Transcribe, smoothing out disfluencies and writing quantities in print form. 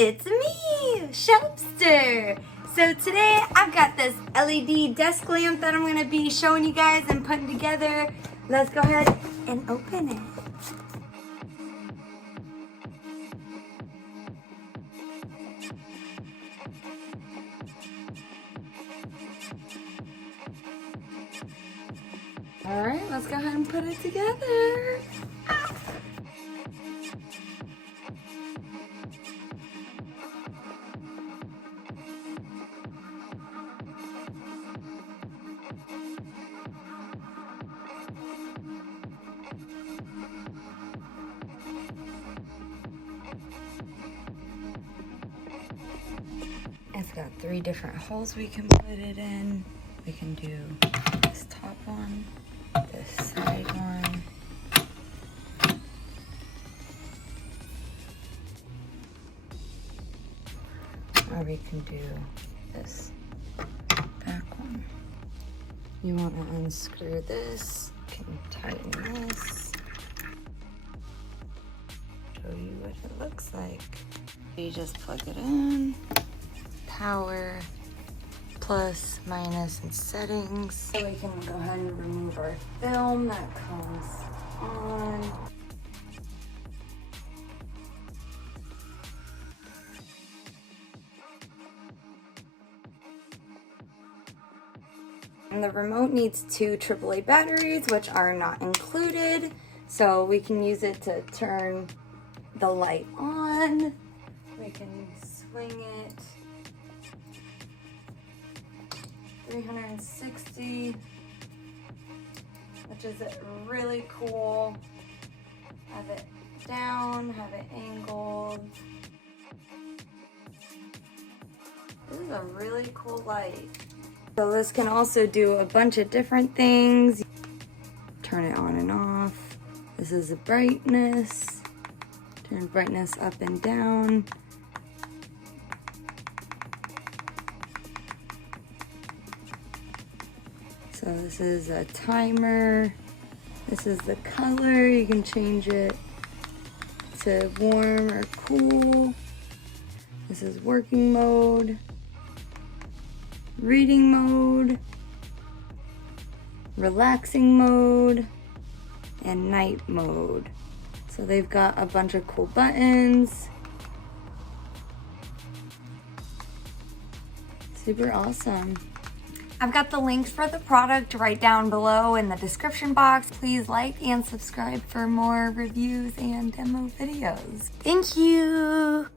It's me, Shelpster. So today I've got this LED desk lamp that I'm going to be showing you guys and putting together. Let's go ahead and open it. All right, let's go ahead and put it together. It's got 3 different holes we can put it in. We can do this top one, this side one, or we can do this back one. You want to unscrew this, you can tighten this, show you what it looks like. You just plug it in, power, plus, minus, and settings. So we can go ahead and remove our film that comes on. And the remote needs 2 AAA batteries, which are not included. So we can use it to turn the light on. We can swing it 360, which is really cool. Have it down, have it angled. This is a really cool light. So this can also do a bunch of different things. Turn it on and off. This is the brightness. Turn brightness up and down. So this is a timer. This is the color. You can change it to warm or cool. This is working mode, reading mode, relaxing mode, and night mode. So they've got a bunch of cool buttons. Super awesome. I've got the links for the product right down below in the description box. Please like and subscribe for more reviews and demo videos. Thank you.